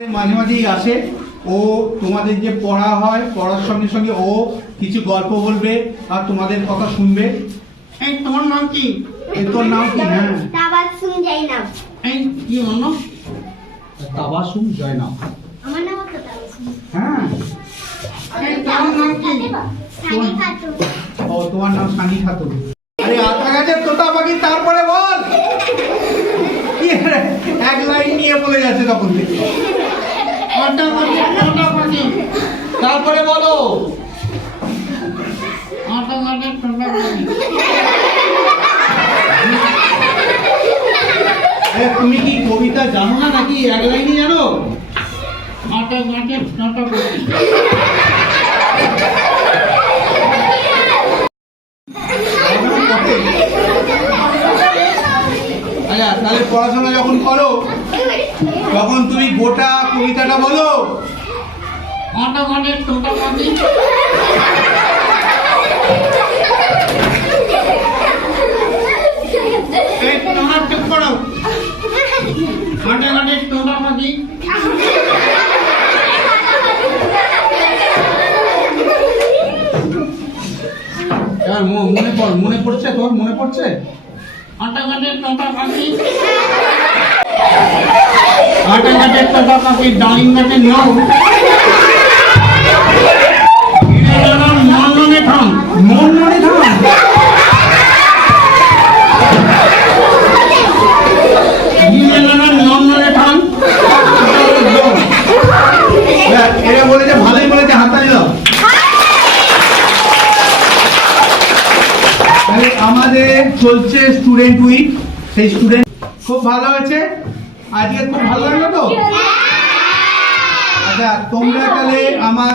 মাঝে মাঝেই আসে। ও তোমাদের যে পড়া হয় পড়ার সঙ্গে সঙ্গে ও কিছু গল্প বলবে আর তোমাদের কথা শুনবে। এই তোমার নাম কি? এ তোর নাম কি? হ্যাঁ। তাবাসসুম জাইনাব। এই কি অন্য তাবাসুম জয়নাব আমার নাম তো তাবাসসুম হ্যাঁ। এই তোমার নাম কি? সানি খাতুন। ও তোমার নাম সানি খাতুন। আরে আতা গাছের তোতা পাখি তারপরে বল। এক লাইন নিয়ে বলে যাচ্ছে তখন থেকে। তারপরে বলো। তুমি কি কবিতা জানো না নাকি? এক লাইনই জানো? আটা টোটা পাখি আচ্ছা তাহলে পড়াশোনা যখন করো তখন তুমি গোটা কবিতাটা বলো। আটা গাছের টোটা পাখি এই তোমরা চুপ করো। মনে মনে পড়ছে তোর? মনে পড়ছে? আটা গাছের টোটা পাখি। আটা গাছের পাখি ডালিম গাছের নাম। আমাদের চলছে স্টুডেন্ট উইক সেই স্টুডেন্ট খুব ভালো হয়েছে? আজকে খুব ভালো লাগল তো? আচ্ছা তোমরা তাহলে আমার